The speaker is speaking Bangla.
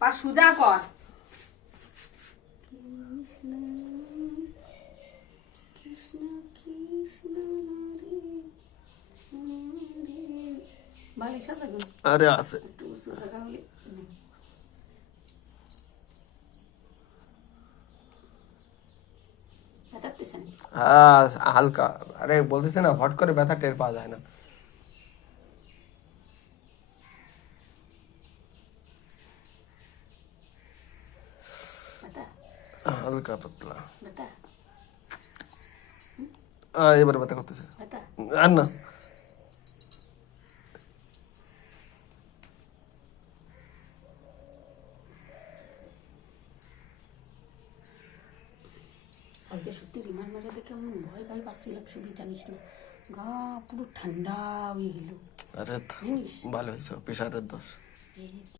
পা সুজা কর। কৃষ্ণ কৃষ্ণ বালিশ আছে? আরে আছে। একটু উঁচু জায়গা হলে ব্যথাতেছে না? হ্যাঁ হালকা। আরে বলতেছে না, হট করে ব্যথা টের পাওয়া যায় না। ব্যথা হালকা পাতলা। ব্যথা এবার ব্যথা করতেছে। ব্যথা আর না। কালকে সত্যি রিমান্ড মেরে দেখে আমি ভয় ভয় পাচ্ছিলাম, শুধু জানিস না গা পুরো ঠান্ডা হয়ে গেল। আরে জানিস ভালো হয়েছে, প্রেশারের দোষ। এই